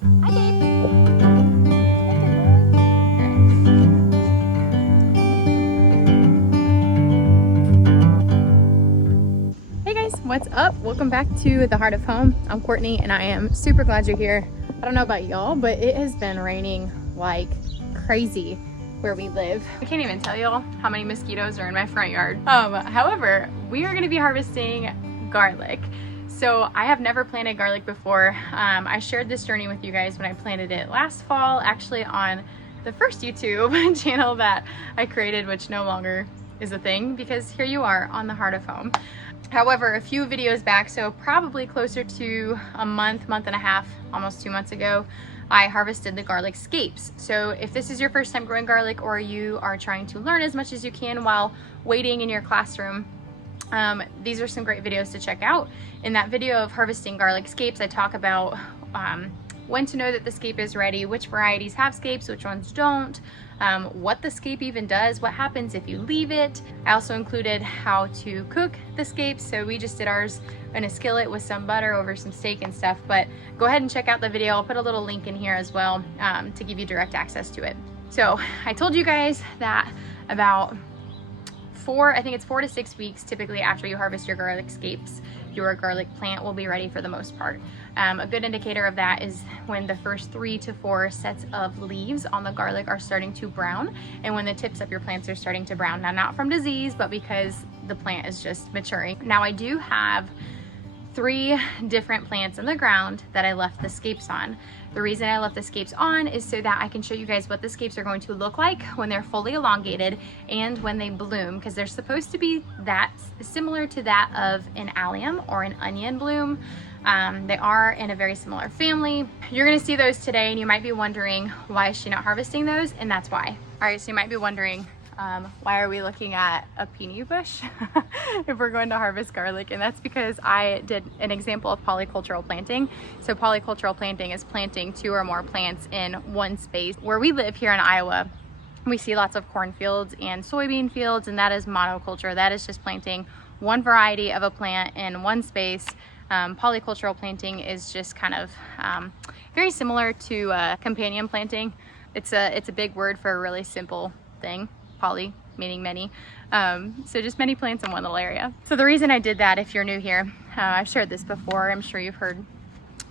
Hi, babe. Hey guys, what's up? Welcome back to the Heart of Home. I'm Courtney and I am super glad you're here. I don't know about y'all, but it has been raining like crazy where we live. I can't even tell y'all how many mosquitoes are in my front yard. However, we are gonna be harvesting garlic. So I have never planted garlic before. I shared this journey with you guys when I planted it last fall, actually on the first YouTube channel that I created, which no longer is a thing because here you are on the Heart of Home. However, a few videos back, so probably closer to a month and a half, almost 2 months ago, I harvested the garlic scapes. So if this is your first time growing garlic or you are trying to learn as much as you can while waiting in your classroom, these are some great videos to check out. In that video of harvesting garlic scapes, I talk about when to know that the scape is ready, which varieties have scapes, which ones don't, what the scape even does, what happens if you leave it. I also included how to cook the scapes. So we just did ours in a skillet with some butter over some steak and stuff, but go ahead and check out the video. I'll put a little link in here as well to give you direct access to it. So I told you guys that about I think it's 4 to 6 weeks typically after you harvest your garlic scapes, your garlic plant will be ready for the most part. A good indicator of that is when the first 3 to 4 sets of leaves on the garlic are starting to brown and when the tips of your plants are starting to brown. Now, not from disease, but because the plant is just maturing. Now, I do have 3 different plants in the ground that I left the scapes on. The reason I left the scapes on is so that I can show you guys what the scapes are going to look like when they're fully elongated and when they bloom, because they're supposed to be that similar to that of an allium or an onion bloom. They are in a very similar family. You're gonna see those today and you might be wondering, why is she not harvesting those? And that's why. All right, so you might be wondering, why are we looking at a PUNY bush if we're going to harvest garlic? And that's because I did an example of polycultural planting. So polycultural planting is planting 2 or more plants in one space. Where we live here in Iowa, we see lots of cornfields and soybean fields, and that is monoculture. That is just planting one variety of a plant in one space. Polycultural planting is just kind of very similar to companion planting. It's a big word for a really simple thing. Poly meaning many, so just many plants in one little area. So the reason I did that, if you're new here, I've shared this before, I'm sure you've heard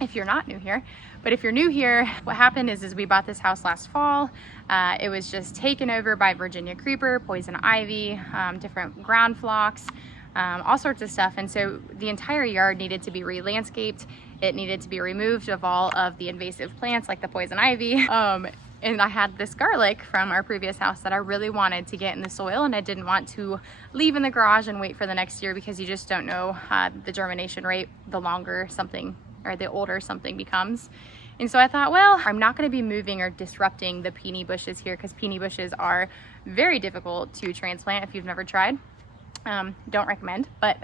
if you're not new here, but if you're new here, what happened is we bought this house last fall. It was just taken over by Virginia creeper, poison ivy, different ground phlox, all sorts of stuff. And so the entire yard needed to be re-landscaped. It needed to be removed of all of the invasive plants like the poison ivy. And I had this garlic from our previous house that I really wanted to get in the soil, and I didn't want to leave in the garage and wait for the next year because you just don't know the germination rate the longer something or the older something becomes. And so I thought, well, I'm not going to be moving or disrupting the PUNY bushes here because PUNY bushes are very difficult to transplant if you've never tried. Don't recommend, but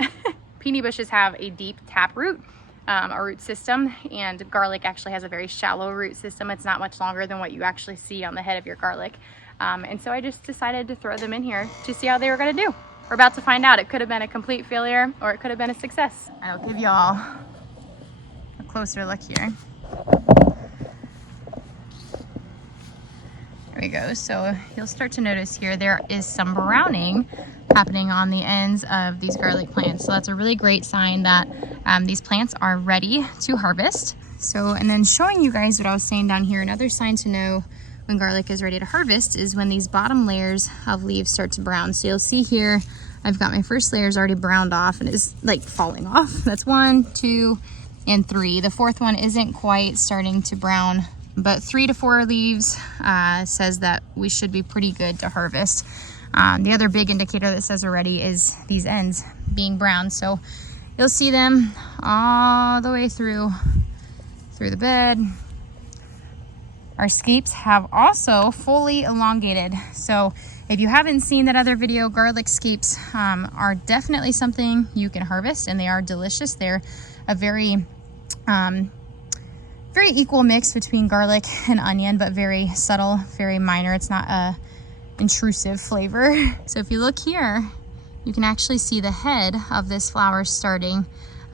PUNY bushes have a deep tap root. A root system, and garlic actually has a very shallow root system. It's not much longer than what you actually see on the head of your garlic. And so I just decided to throw them in here to see how they were gonna do. We're about to find out. It could have been a complete failure or it could have been a success. I'll give y'all a closer look here. There we go. So you'll start to notice here there is some browning happening on the ends of these garlic plants. So that's a really great sign that these plants are ready to harvest. So, and then showing you guys what I was saying down here, another sign to know when garlic is ready to harvest is when these bottom layers of leaves start to brown. So you'll see here, I've got my first layers already browned off and it's like falling off. That's 1, 2, and 3. The 4th one isn't quite starting to brown, but 3 to 4 leaves says that we should be pretty good to harvest. The other big indicator that says we're ready is these ends being brown. So you'll see them all the way through the bed. Our scapes have also fully elongated. So if you haven't seen that other video, garlic scapes are definitely something you can harvest, and they are delicious. They're a very equal mix between garlic and onion, but very subtle, very minor. It's not a intrusive flavor. So if you look here, you can actually see the head of this flower starting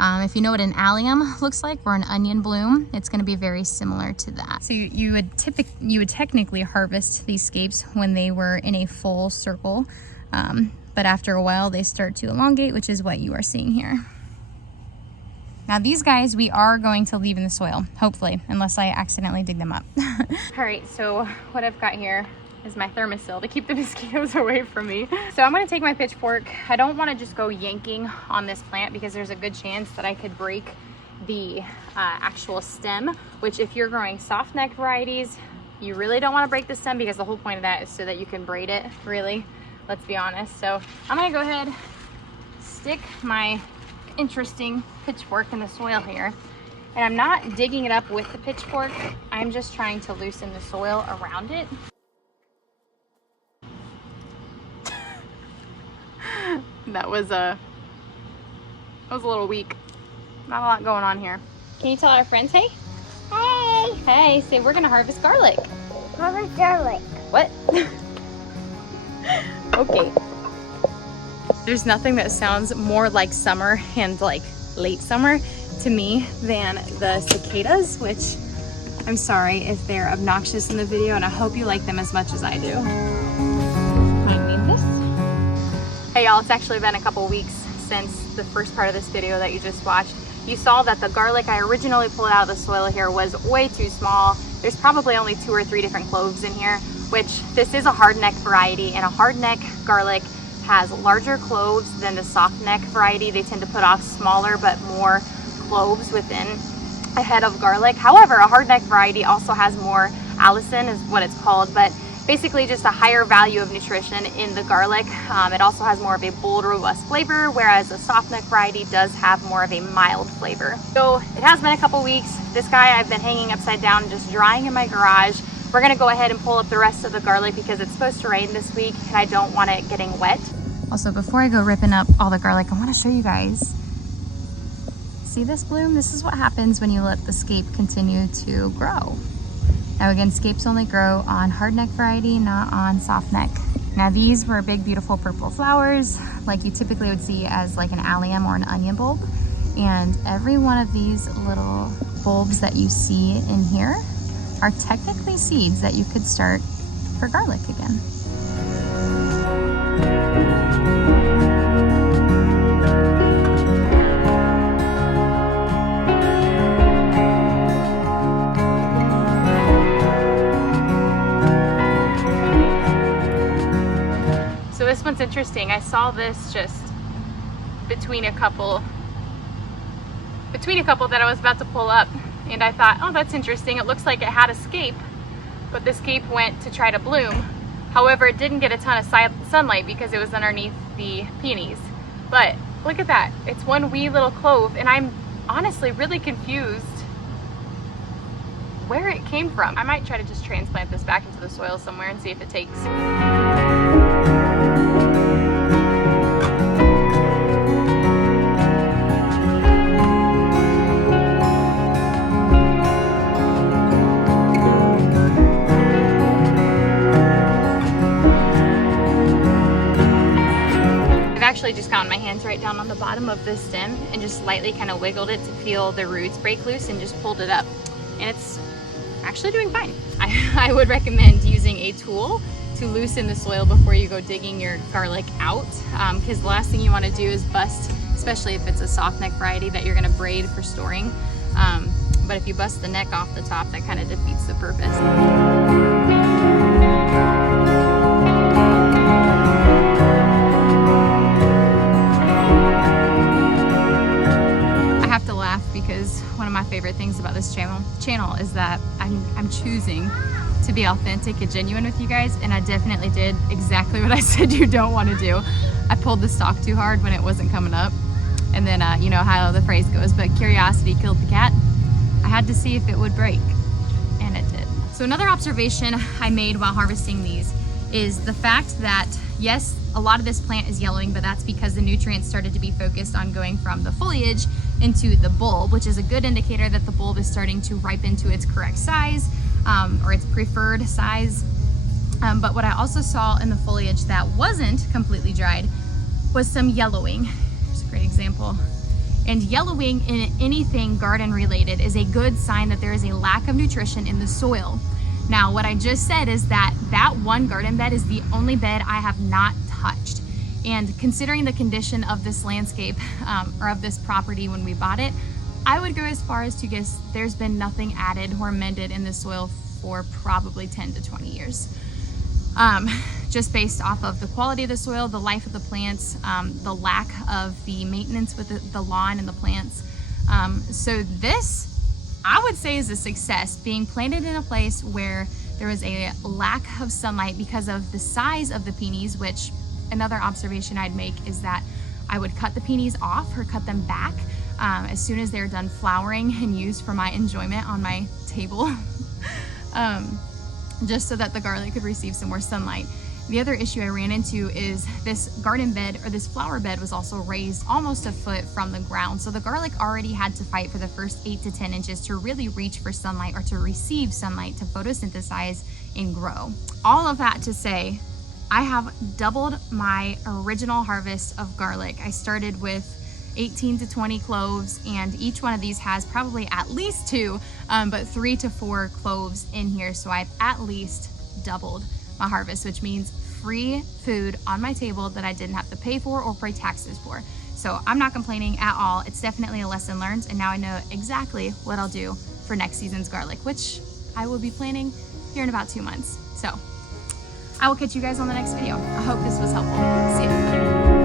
If you know what an allium looks like, or an onion bloom, it's going to be very similar to that. So you would technically harvest these scapes when they were in a full circle, but after a while they start to elongate, which is what you are seeing here. Now these guys we are going to leave in the soil, hopefully, unless I accidentally dig them up. All right, so what I've got here is my thermosil to keep the mosquitoes away from me. So I'm gonna take my pitchfork. I don't wanna just go yanking on this plant because there's a good chance that I could break the actual stem, which if you're growing soft neck varieties, you really don't wanna break the stem because the whole point of that is so that you can braid it, really, let's be honest. So I'm gonna go ahead, stick my interesting pitchfork in the soil here. And I'm not digging it up with the pitchfork. I'm just trying to loosen the soil around it. That was a little weak. Not a lot going on here. Can you tell our friends hey? Hey! Hey, say we're gonna harvest garlic. Harvest garlic. What? Okay. There's nothing that sounds more like summer and like late summer to me than the cicadas, which I'm sorry if they're obnoxious in the video, and I hope you like them as much as I do. I need this. Hey y'all, it's actually been a couple weeks since the first part of this video that you just watched. You saw that the garlic I originally pulled out of the soil here was way too small. There's probably only 2 or 3 different cloves in here, which this is a hardneck variety, and a hardneck garlic has larger cloves than the soft neck variety. They tend to put off smaller but more cloves within a head of garlic. However, a hardneck variety also has more allicin is what it's called, but basically just a higher value of nutrition in the garlic. It also has more of a bold, robust flavor, whereas a soft neck variety does have more of a mild flavor. So it has been a couple weeks. This guy I've been hanging upside down and just drying in my garage. We're gonna go ahead and pull up the rest of the garlic because it's supposed to rain this week and I don't want it getting wet. Also, before I go ripping up all the garlic, I want to show you guys. See this bloom? This is what happens when you let the scape continue to grow. Now again, scapes only grow on hardneck variety, not on soft neck. Now these were big, beautiful purple flowers, like you typically would see as like an allium or an onion bulb. And every one of these little bulbs that you see in here are technically seeds that you could start for garlic again. This one's interesting. I saw this just between a couple that I was about to pull up, and I thought, oh, that's interesting. It looks like it had a scape, but the scape went to try to bloom. However, it didn't get a ton of sunlight because it was underneath the peonies. But look at that. It's one wee little clove, and I'm honestly really confused where it came from. I might try to just transplant this back into the soil somewhere and see if it takes. Actually just gotten my hands right down on the bottom of this stem and just lightly kind of wiggled it to feel the roots break loose and just pulled it up, and it's actually doing fine. I would recommend using a tool to loosen the soil before you go digging your garlic out, because the last thing you want to do is bust, especially if it's a soft neck variety that you're going to braid for storing, but if you bust the neck off the top, that kind of defeats the purpose. Because one of my favorite things about this channel is that I'm choosing to be authentic and genuine with you guys, and I definitely did exactly what I said you don't want to do. I pulled the stalk too hard when it wasn't coming up, and then you know how the phrase goes, but curiosity killed the cat. I had to see if it would break, and it did. So another observation I made while harvesting these is the fact that yes, a lot of this plant is yellowing, but that's because the nutrients started to be focused on going from the foliage into the bulb, which is a good indicator that the bulb is starting to ripen to its correct size, or its preferred size. But what I also saw in the foliage that wasn't completely dried was some yellowing. Here's a great example. And yellowing in anything garden related is a good sign that there is a lack of nutrition in the soil. Now, what I just said is that one garden bed is the only bed I have not touched. And considering the condition of this landscape or of this property when we bought it, I would go as far as to guess there's been nothing added or amended in the soil for probably 10 to 20 years. Just based off of the quality of the soil, the life of the plants, the lack of the maintenance with the lawn and the plants. So this, I would say, is a success, being planted in a place where there is a lack of sunlight because of the size of the peonies, which another observation I'd make is that I would cut the peonies off or cut them back as soon as they're done flowering and used for my enjoyment on my table, just so that the garlic could receive some more sunlight. The other issue I ran into is this garden bed, or this flower bed, was also raised almost a foot from the ground. So the garlic already had to fight for the first 8 to 10 inches to really reach for sunlight or to receive sunlight to photosynthesize and grow. All of that to say, I have doubled my original harvest of garlic. I started with 18 to 20 cloves, and each one of these has probably at least 2, but 3 to 4 cloves in here. So I've at least doubled my harvest, which means free food on my table that I didn't have to pay for or pay taxes for. So I'm not complaining at all. It's definitely a lesson learned, and now I know exactly what I'll do for next season's garlic, which I will be planting here in about 2 months. So I will catch you guys on the next video. I hope this was helpful. See ya.